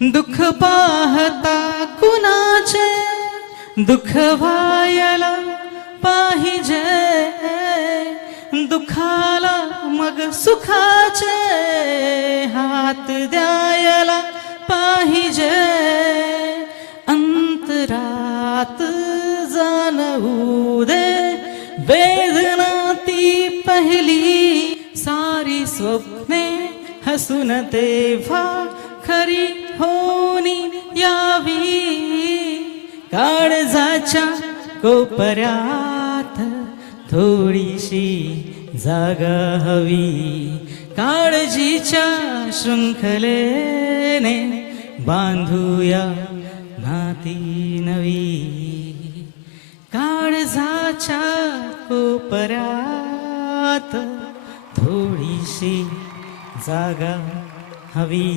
दुःख पाहता कुणाचे दुःख व्हायला पाहिजे, दुःखाला मग सुखाचे हात द्यायला पाहिजे. अंतरात जाणवू दे वेदना ती पहिली, सारी स्वप्ने हसून तेव्हा खरी होनी यावी. काळजाच्या कोपऱ्यात थोडीशी जागा हवी, काळजीच्या शृंखलेने बांधूया नाती नवी. काळजाच्या कोपऱ्यात थोडीशी जागा हवी.